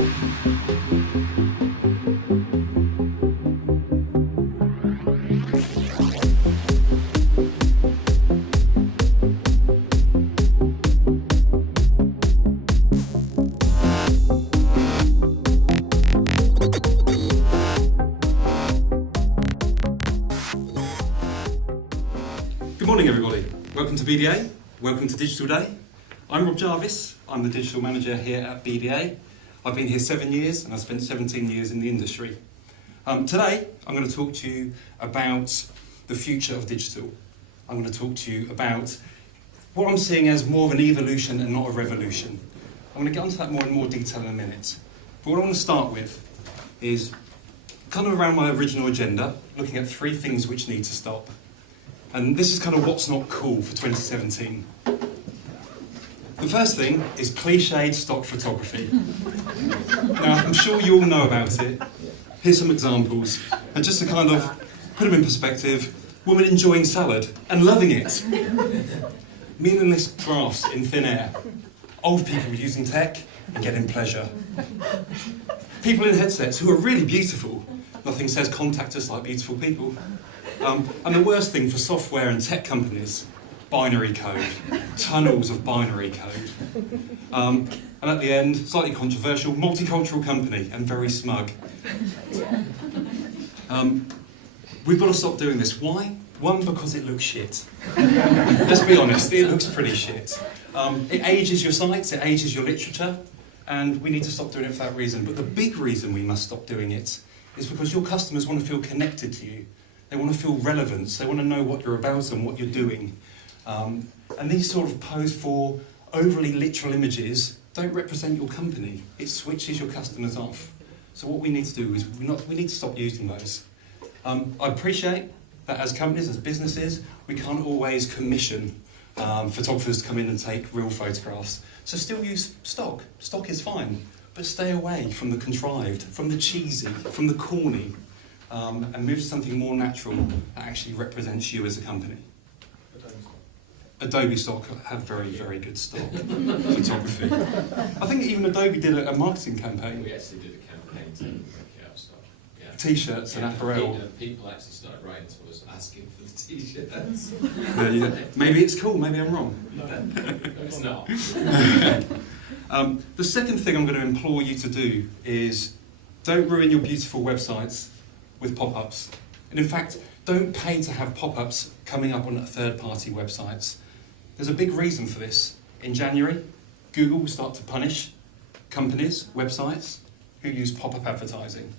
Good morning everybody, welcome to BDA, welcome to Digital Day. I'm Rob Jarvis, I'm the Digital Manager here at BDA. I've been here 7 years and I've spent 17 years in the industry. Today I'm going to talk to you about the future of digital. I'm going to talk to you about what I'm seeing as more of an evolution and not a revolution. I'm going to get onto that more in more detail in a minute. But what I want to start with is kind of around my original agenda, looking at 3 things which need to stop. And this is kind of what's not cool for 2017. The first thing is cliched stock photography. Now, I'm sure you all know about it. Here's some examples. And just to kind of put them in perspective, women enjoying salad and loving it. Meaningless graphs in thin air. Old people using tech and getting pleasure. People in headsets who are really beautiful. Nothing says contact us like beautiful people. And the worst thing for software and tech companies, binary code, tunnels of binary code. And at the end, slightly controversial, multicultural company and very smug. We've got to stop doing this. Why? One, because it looks shit. Let's be honest, it looks pretty shit. It ages your sites, it ages your literature, and we need to stop doing it for that reason. But the big reason we must stop doing it is because your customers want to feel connected to you. They want to feel relevance, they want to know what you're about and what you're doing. And these sort of pose for overly literal images don't represent your company. It switches your customers off. So what we need to do is we need to stop using those. I appreciate that as companies, as businesses, we can't always commission photographers to come in and take real photographs. So still use stock. Stock is fine, but stay away from the contrived, from the cheesy, from the corny. And move to something more natural that actually represents you as a company. Adobe stock have very, very good stock photography. I think even Adobe did a marketing campaign. We actually did a campaign to break out stock. Yeah. T-shirts and apparel. People actually started writing to us asking for the T-shirts. Maybe it's cool, maybe I'm wrong. No, it's not. The second thing I'm going to implore you to do is don't ruin your beautiful websites with pop-ups. And in fact, don't pay to have pop-ups coming up on third-party websites. There's a big reason for this. In January, Google will start to punish companies, websites, who use pop-up advertising.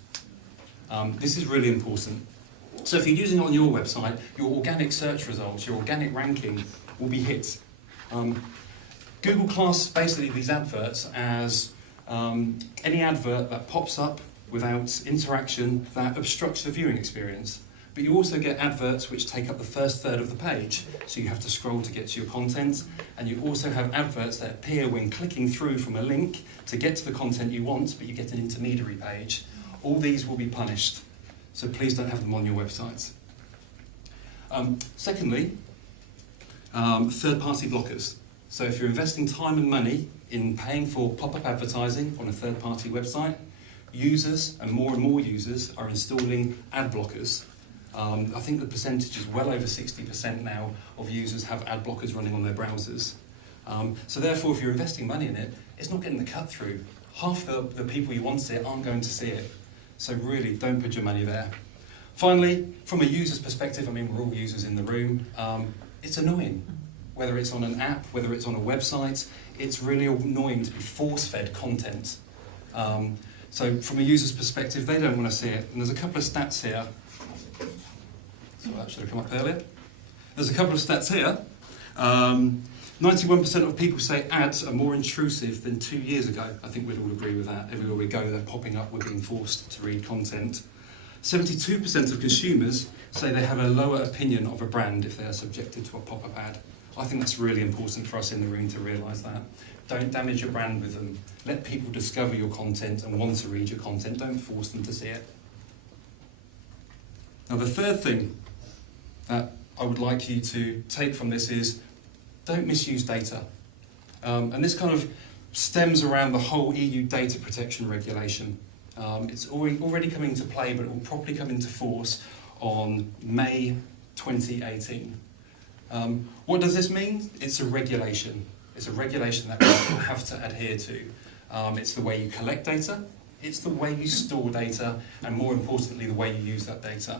This is really important. So if you're using it on your website, your organic search results, your organic ranking will be hit. Google class basically these adverts as any advert that pops up without interaction that obstructs the viewing experience. But you also get adverts which take up the first third of the page, so you have to scroll to get to your content, and you also have adverts that appear when clicking through from a link to get to the content you want, but you get an intermediary page. All these will be punished, so please don't have them on your websites. Secondly, third-party blockers. So if you're investing time and money in paying for pop-up advertising on a third-party website, users, and more users, are installing ad blockers. I think the percentage is well over 60% now of users have ad blockers running on their browsers. So therefore, if you're investing money in it, it's not getting the cut through. Half the people you want to see it aren't going to see it. So really, don't put your money there. Finally, from a user's perspective, I mean, we're all users in the room, it's annoying. Whether it's on an app, whether it's on a website, it's really annoying to be force-fed content. So from a user's perspective, they don't want to see it. And there's a couple of stats here. So that should have come up earlier. There's a couple of stats here. 91% of people say ads are more intrusive than 2 years ago. I think we'd all agree with that. Everywhere we go, they're popping up, we're being forced to read content. 72% of consumers say they have a lower opinion of a brand if they are subjected to a pop-up ad. I think that's really important for us in the room to realise that. Don't damage your brand with them. Let people discover your content and want to read your content. Don't force them to see it. Now the third thing that I would like you to take from this is don't misuse data. And this kind of stems around the whole EU data protection regulation. It's already coming into play, but it will probably come into force on May 2018. What does this mean? It's a regulation. It's a regulation that people have to adhere to. It's the way you collect data, it's the way you store data, and more importantly, the way you use that data.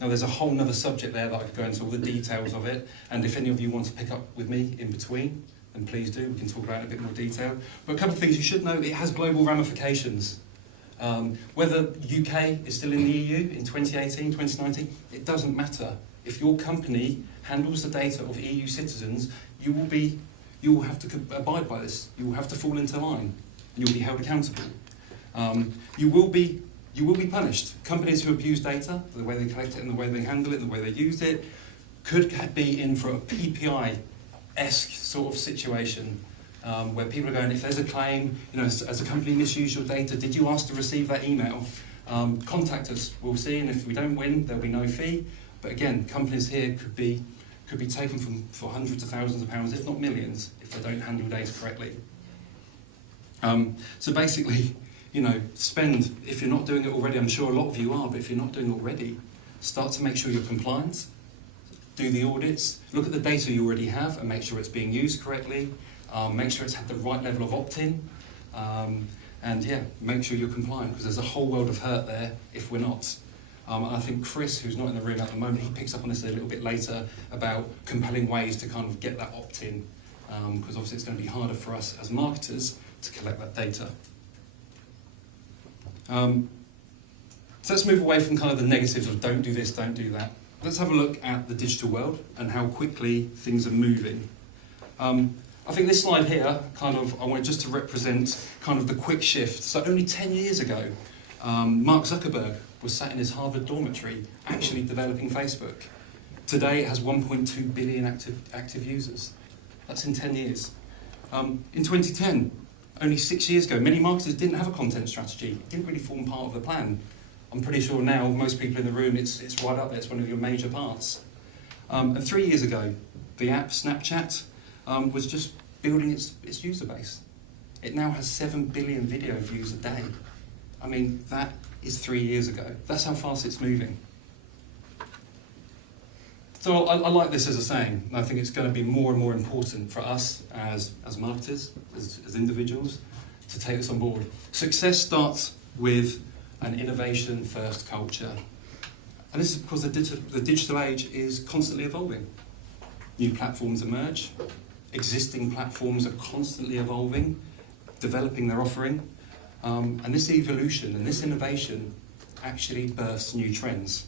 Now, there's a whole other subject there that I could go into all the details of it, and if any of you want to pick up with me in between, then please do. We can talk about it in a bit more detail. But a couple of things you should know: it has global ramifications. Whether UK is still in the EU in 2018, 2019, it doesn't matter. If your company handles the data of EU citizens, you will have to abide by this. You will have to fall into line, and you'll be held accountable. You will be punished. Companies who abuse data, the way they collect it and the way they handle it and the way they use it, could be in for a PPI-esque sort of situation, where people are going, if there's a claim, as a company misused your data, did you ask to receive that email? Contact us, we'll see, and if we don't win, there'll be no fee. But again, companies here could be taken for hundreds of thousands of pounds, if not millions, if they don't handle data correctly. So basically, spend, if you're not doing it already, I'm sure a lot of you are, but if you're not doing it already, start to make sure you're compliant, do the audits, look at the data you already have and make sure it's being used correctly, make sure it's had the right level of opt-in, and yeah, make sure you're compliant, because there's a whole world of hurt there if we're not. I think Chris, who's not in the room at the moment, he picks up on this a little bit later about compelling ways to kind of get that opt-in, because obviously it's going to be harder for us as marketers to collect that data. So let's move away from kind of the negatives of don't do this, don't do that. Let's have a look at the digital world and how quickly things are moving. I think this slide here, I want just to represent kind of the quick shift. So only 10 years ago, Mark Zuckerberg was sat in his Harvard dormitory actually developing Facebook. Today it has 1.2 billion active users. That's in 10 years. In 2010, only 6 years ago, many marketers didn't have a content strategy. It didn't really form part of the plan. I'm pretty sure now, most people in the room, it's right up there, it's one of your major parts. And 3 years ago, the app Snapchat was just building its user base. It now has 7 billion video views a day. I mean, that is 3 years ago. That's how fast it's moving. So I like this as a saying. I think it's going to be more and more important for us as marketers, as individuals, to take this on board. Success starts with an innovation-first culture. And this is because the digital age is constantly evolving. New platforms emerge. Existing platforms are constantly evolving, developing their offering. And this evolution and this innovation actually births new trends.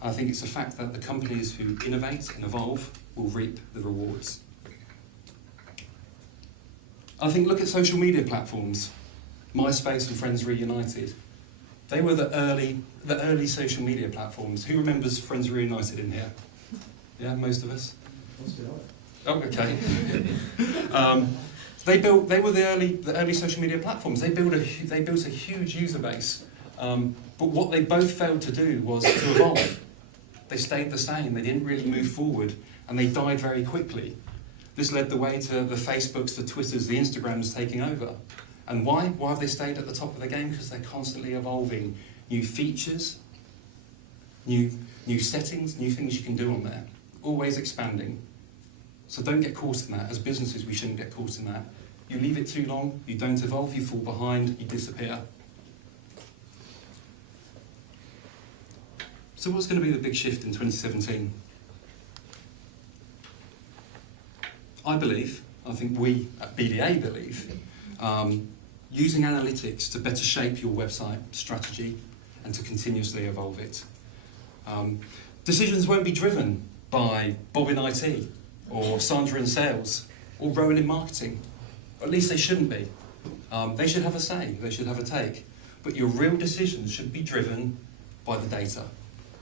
I think it's a fact that the companies who innovate and evolve will reap the rewards. I think look at social media platforms. MySpace and Friends Reunited. They were the early social media platforms. Who remembers Friends Reunited in here? Yeah, most of us. Oh, okay. They were the early social media platforms. They built a huge user base. But what they both failed to do was to evolve. They stayed the same. They didn't really move forward, and they died very quickly. This led the way to the Facebooks, the Twitters, the Instagrams taking over. And why? Why have they stayed at the top of the game? Because they're constantly evolving new features, new settings, new things you can do on there. Always expanding. So don't get caught in that. As businesses, we shouldn't get caught in that. You leave it too long, you don't evolve, you fall behind, you disappear. So what's going to be the big shift in 2017? I think we at BDA believe, using analytics to better shape your website strategy and to continuously evolve it. Decisions won't be driven by Bob in IT or Sandra in sales or Rowan in marketing. Or at least they shouldn't be. They should have a say, they should have a take. But your real decisions should be driven by the data,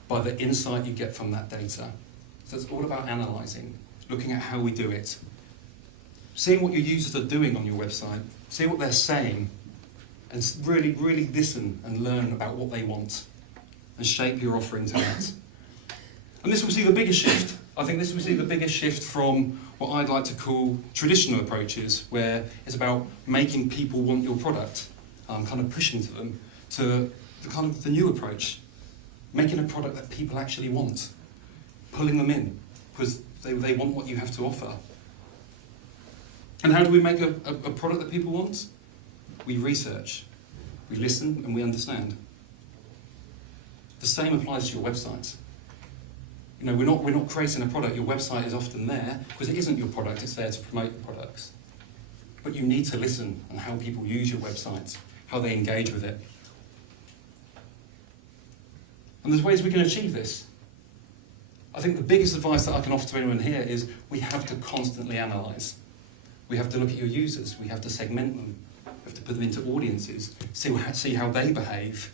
by the insight you get from that data. So it's all about analysing, looking at how we do it, seeing what your users are doing on your website, seeing what they're saying, and really, really listen and learn about what they want and shape your offering to that. And this will see the biggest shift. I think this will see the biggest shift from what I'd like to call traditional approaches, where it's about making people want your product, kind of pushing to them, to the new approach, making a product that people actually want, pulling them in, because they want what you have to offer. And how do we make a product that people want? We research, we listen, and we understand. The same applies to your website. You know, we're not creating a product. Your website is often there because it isn't your product. It's there to promote your products. But you need to listen on how people use your website, how they engage with it. And there's ways we can achieve this. I think the biggest advice that I can offer to anyone here is we have to constantly analyse. We have to look at your users. We have to segment them. We have to put them into audiences, see how they behave,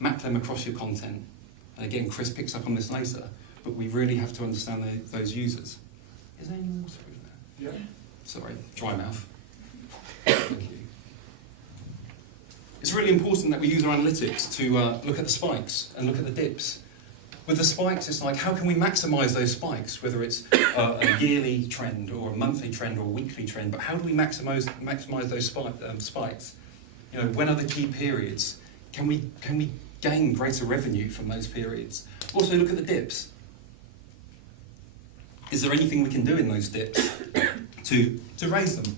map them across your content. And again, Chris picks up on this later, but we really have to understand those users. Is there any water in there? Yeah. Sorry, dry mouth. Thank you. It's really important that we use our analytics to look at the spikes and look at the dips. With the spikes, it's like, how can we maximise those spikes, whether it's a yearly trend or a monthly trend or a weekly trend, but how do we maximise those spikes? You know, when are the key periods? Can we gain greater revenue from those periods? Also, look at the dips. Is there anything we can do in those dips to raise them?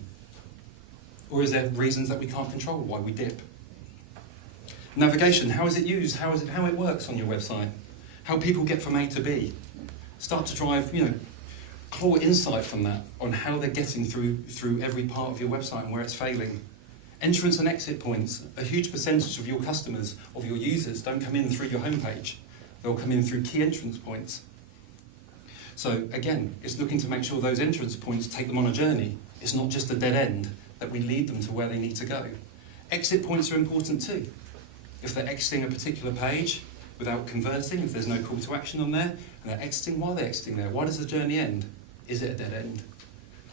Or is there reasons that we can't control why we dip? Navigation, how is it used? How it works on your website? How people get from A to B. Start to drive, claw insight from that on how they're getting through every part of your website and where it's failing. Entrance and exit points. A huge percentage of your customers, of your users, don't come in through your homepage. They'll come in through key entrance points. So again, it's looking to make sure those entrance points take them on a journey. It's not just a dead end, that we lead them to where they need to go. Exit points are important too. If they're exiting a particular page without converting, if there's no call to action on there, and they're exiting, why are they exiting there? Why does the journey end? Is it a dead end?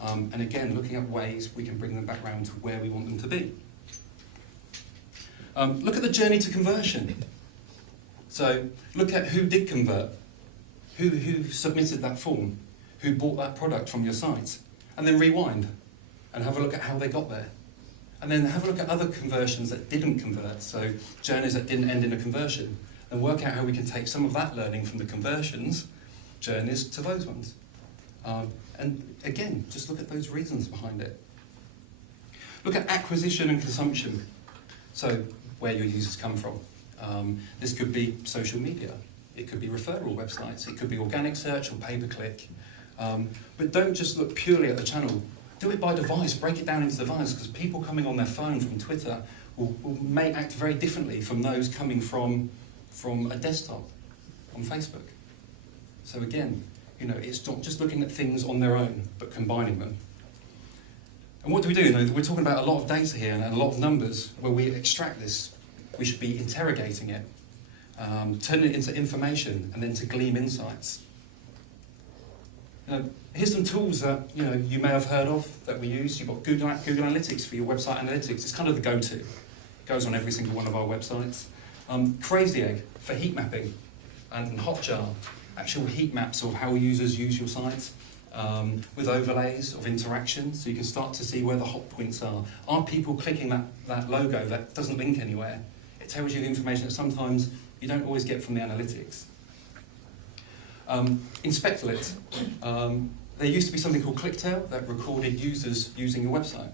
And again, looking at ways we can bring them back around to where we want them to be. Look at the journey to conversion. So look at who did convert, who submitted that form, who bought that product from your site, and then rewind and have a look at how they got there. And then have a look at other conversions that didn't convert, so journeys that didn't end in a conversion, and work out how we can take some of that learning from the conversions journeys to those ones. And again, just look at those reasons behind it. Look at acquisition and consumption. So where your users come from. This could be social media. It could be referral websites. It could be organic search or pay-per-click. But don't just look purely at the channel. Do it by device. Break it down into device, because people coming on their phone from Twitter may act very differently from those coming from a desktop on Facebook. So again, it's not just looking at things on their own, but combining them. And what do we do? We're talking about a lot of data here and a lot of numbers. Where we extract this, we should be interrogating it, turning it into information, and then to glean insights. Here's some tools that you may have heard of that we use. You've got Google Analytics for your website analytics. It's kind of the go-to. It goes on every single one of our websites. Crazy Egg for heat mapping, and Hotjar, actual heat maps of how users use your site, with overlays of interaction, so you can start to see where the hot points are. Are people clicking that logo that doesn't link anywhere? It tells you the information that sometimes you don't always get from the analytics. Inspectlet. There used to be something called ClickTail that recorded users using your website.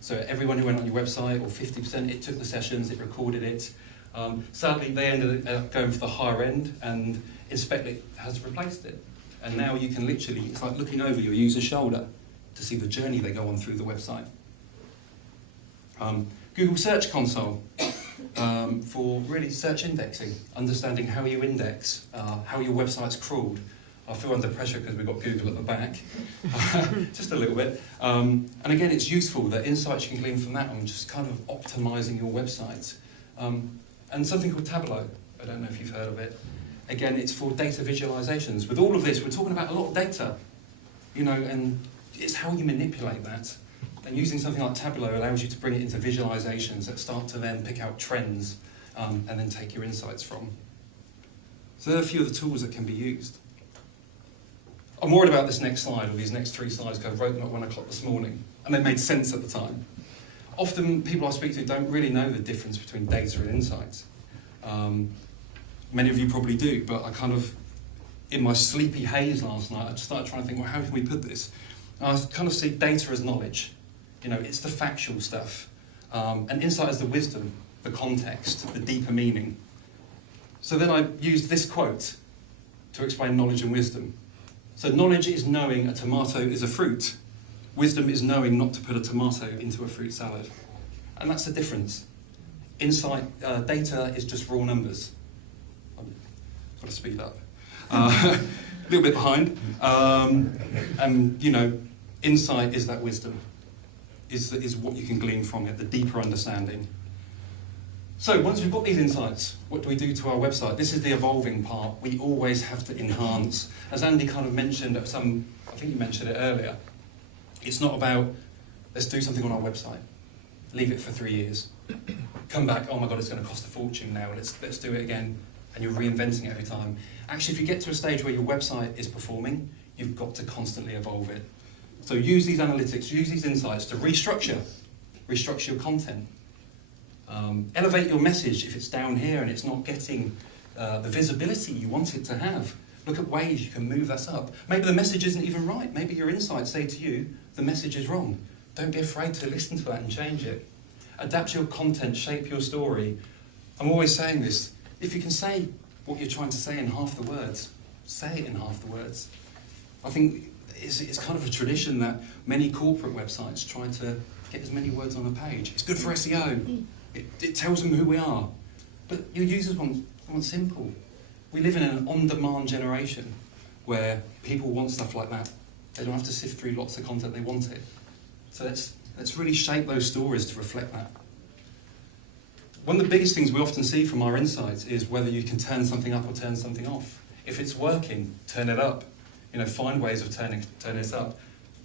So everyone who went on your website, or 50%, it took the sessions, it recorded it. Sadly, they ended up going for the higher end, and Inspectlet has replaced it. And now you can literally, it's like looking over your user's shoulder to see the journey they go on through the website. Google Search Console for really search indexing, understanding how you index, how your website's crawled. I feel under pressure because we've got Google at the back, just a little bit. And again, it's useful, that insights you can glean from that on just kind of optimizing your website. And something called Tableau, I don't know if you've heard of it. Again, it's for data visualizations. With all of this, we're talking about a lot of data, and it's how you manipulate that. And using something like Tableau allows you to bring it into visualizations that start to then pick out trends and then take your insights from. So there are a few of the tools that can be used. I'm worried about this next slide, or these next 3 slides, because I wrote them at 1 o'clock this morning, and they made sense at the time. Often people I speak to don't really know the difference between data and insights. Many of you probably do, but I kind of, in my sleepy haze last night, I just started trying to think, well, how can we put this? And I kind of see data as knowledge. You know, it's the factual stuff. And insight is the wisdom, the context, the deeper meaning. So then I used this quote to explain knowledge and wisdom. So knowledge is knowing a tomato is a fruit. Wisdom is knowing not to put a tomato into a fruit salad. And that's the difference. Insight, data is just raw numbers. I've got to speed up. A little bit behind. And, you know, insight is that wisdom, is what you can glean from it, the deeper understanding. So once we've got these insights, what do we do to our website? This is the evolving part. We always have to enhance. As Andy kind of mentioned at some, I think you mentioned it earlier, it's not about, let's do something on our website, leave it for 3 years, come back, oh my God, it's going to cost a fortune now, let's do it again, and you're reinventing it every time. Actually, if you get to a stage where your website is performing, you've got to constantly evolve it. So use these analytics, use these insights to restructure your content. Elevate your message if it's down here and it's not getting the visibility you want it to have. Look at ways you can move that up. Maybe the message isn't even right. Maybe your insights say to you, the message is wrong. Don't be afraid to listen to that and change it. Adapt your content, shape your story. I'm always saying this. If you can say what you're trying to say in half the words, say it in half the words. I think it's kind of a tradition that many corporate websites try to get as many words on a page. It's good for SEO. It tells them who we are. But your users want simple. We live in an on-demand generation where people want stuff like that. They don't have to sift through lots of content, they want it. So let's really shape those stories to reflect that. One of the biggest things we often see from our insights is whether you can turn something up or turn something off. If it's working, turn it up. You know, find ways of turning it up.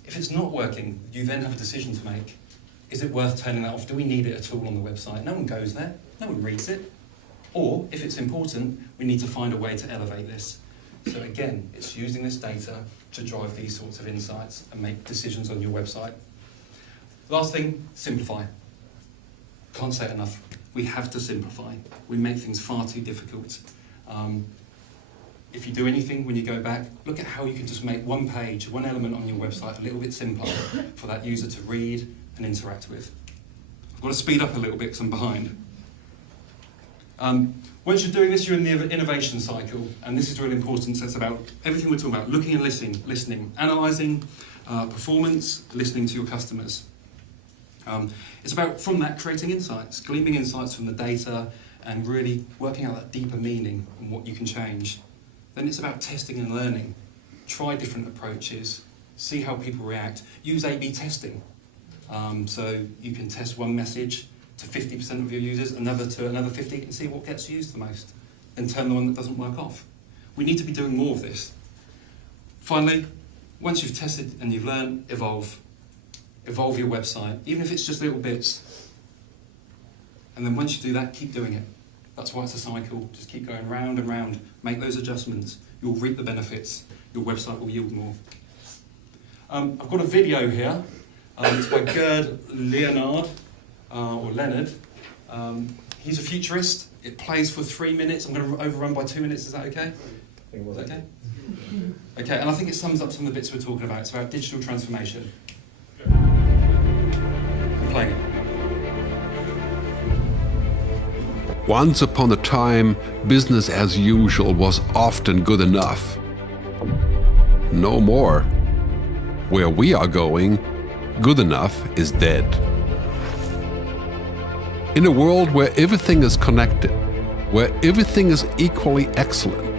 If it's not working, you then have a decision to make. Is it worth turning that off? Do we need it at all on the website? No one goes there. No one reads it. Or, if it's important, we need to find a way to elevate this. So again, it's using this data to drive these sorts of insights and make decisions on your website. Last thing, simplify. Can't say it enough. We have to simplify. We make things far too difficult. If you do anything, when you go back, look at how you can just make one page, one element on your website a little bit simpler for that user to read and interact with. I've got to speed up a little bit because I'm behind. Once you're doing this, you're in the innovation cycle, and this is really important. So it's about everything we're talking about, looking and listening, analysing performance, listening to your customers. It's about, from that, creating insights, gleaming insights from the data, and really working out that deeper meaning and what you can change. Then it's about testing and learning. Try different approaches, see how people react. Use A/B testing. So you can test one message to 50% of your users, another to another 50, and see what gets used the most, and turn the one that doesn't work off. We need to be doing more of this. Finally, once you've tested and you've learned, evolve. Evolve your website, even if it's just little bits. And then once you do that, keep doing it. That's why it's a cycle. Just keep going round and round. Make those adjustments. You'll reap the benefits. Your website will yield more. I've got a video here. It's by Gerd Leonard, or Leonard. He's a futurist. It plays for 3 minutes. I'm going to overrun by 2 minutes. Is that okay? Is that okay? Okay, and I think it sums up some of the bits we're talking about. It's about digital transformation. I'm playing it. Once upon a time, business as usual was often good enough. No more. Where we are going, good enough is dead. In a world where everything is connected, where everything is equally excellent,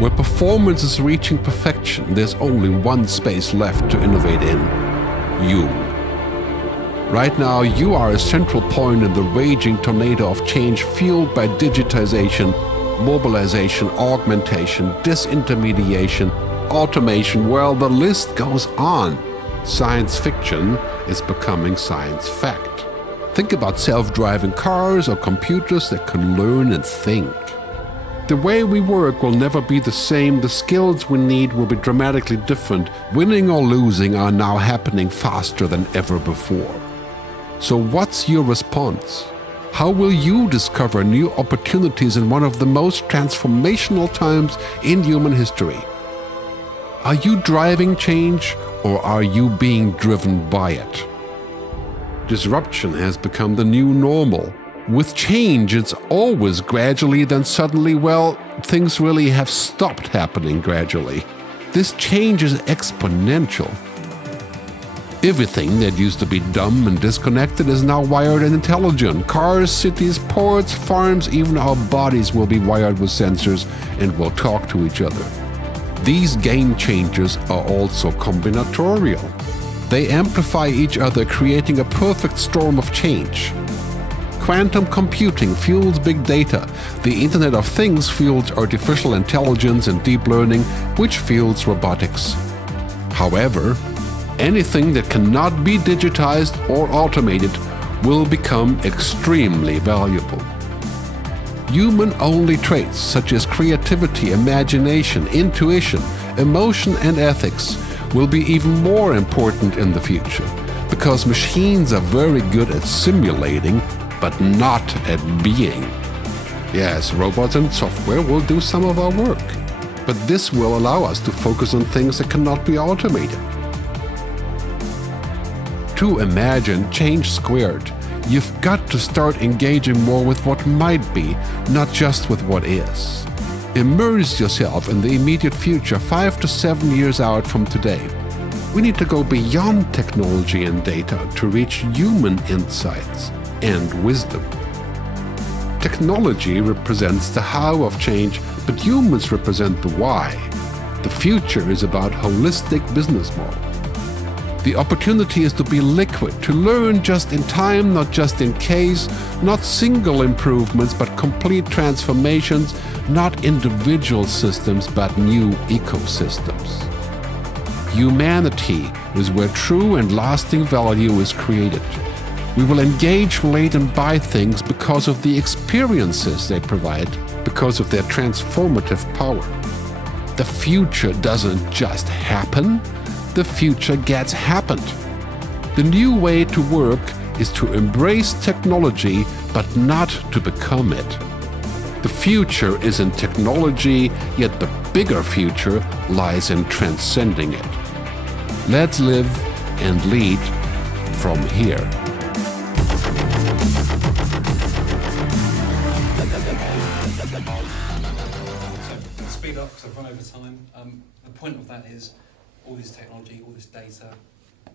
where performance is reaching perfection, there's only one space left to innovate in: you. Right now, you are a central point in the raging tornado of change fueled by digitization, mobilization, augmentation, disintermediation, automation. Well, the list goes on. Science fiction is becoming science fact. Think about self-driving cars or computers that can learn and think. The way we work will never be the same. The skills we need will be dramatically different. Winning or losing are now happening faster than ever before. So what's your response? How will you discover new opportunities in one of the most transformational times in human history? Are you driving change, or are you being driven by it? Disruption has become the new normal. With change, it's always gradually, then suddenly, well, things really have stopped happening gradually. This change is exponential. Everything that used to be dumb and disconnected is now wired and intelligent. Cars, cities, ports, farms, even our bodies will be wired with sensors and will talk to each other. These game changers are also combinatorial. They amplify each other, creating a perfect storm of change. Quantum computing fuels big data. The Internet of Things fuels artificial intelligence and deep learning, which fuels robotics. However, anything that cannot be digitized or automated will become extremely valuable. Human-only traits such as creativity, imagination, intuition, emotion, and ethics will be even more important in the future, because machines are very good at simulating, but not at being. Yes, robots and software will do some of our work, but this will allow us to focus on things that cannot be automated. To imagine change squared, you've got to start engaging more with what might be, not just with what is. Immerse yourself in the immediate future, 5 to 7 years out from today. We need to go beyond technology and data to reach human insights and wisdom. Technology represents the how of change, but humans represent the why. The future is about holistic business model. The opportunity is to be liquid, to learn just in time, not just in case, not single improvements, but complete transformations, not individual systems, but new ecosystems. Humanity is where true and lasting value is created. We will engage, relate, and buy things because of the experiences they provide, because of their transformative power. The future doesn't just happen, the future gets happened. The new way to work is to embrace technology, but not to become it. The future is in technology, yet the bigger future lies in transcending it. Let's live and lead from here. So, speed up because I've run over time. The point of that is all this technology, all this data,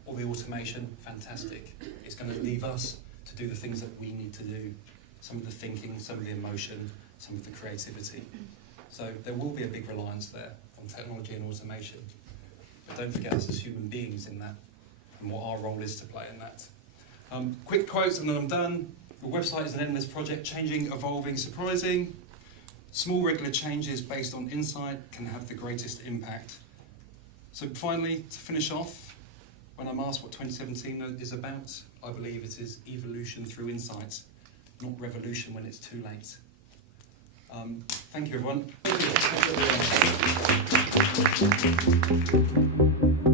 all the automation, fantastic. It's going to leave us to do the things that we need to do. Some of the thinking, some of the emotion, some of the creativity. So there will be a big reliance there on technology and automation. But don't forget us as human beings in that and what our role is to play in that. Quick quotes and then I'm done. Your website is an endless project, changing, evolving, surprising. Small regular changes based on insight can have the greatest impact. So finally, to finish off, when I'm asked what 2017 is about, I believe it is evolution through insight, not revolution when it's too late. Thank you, everyone. Thank you.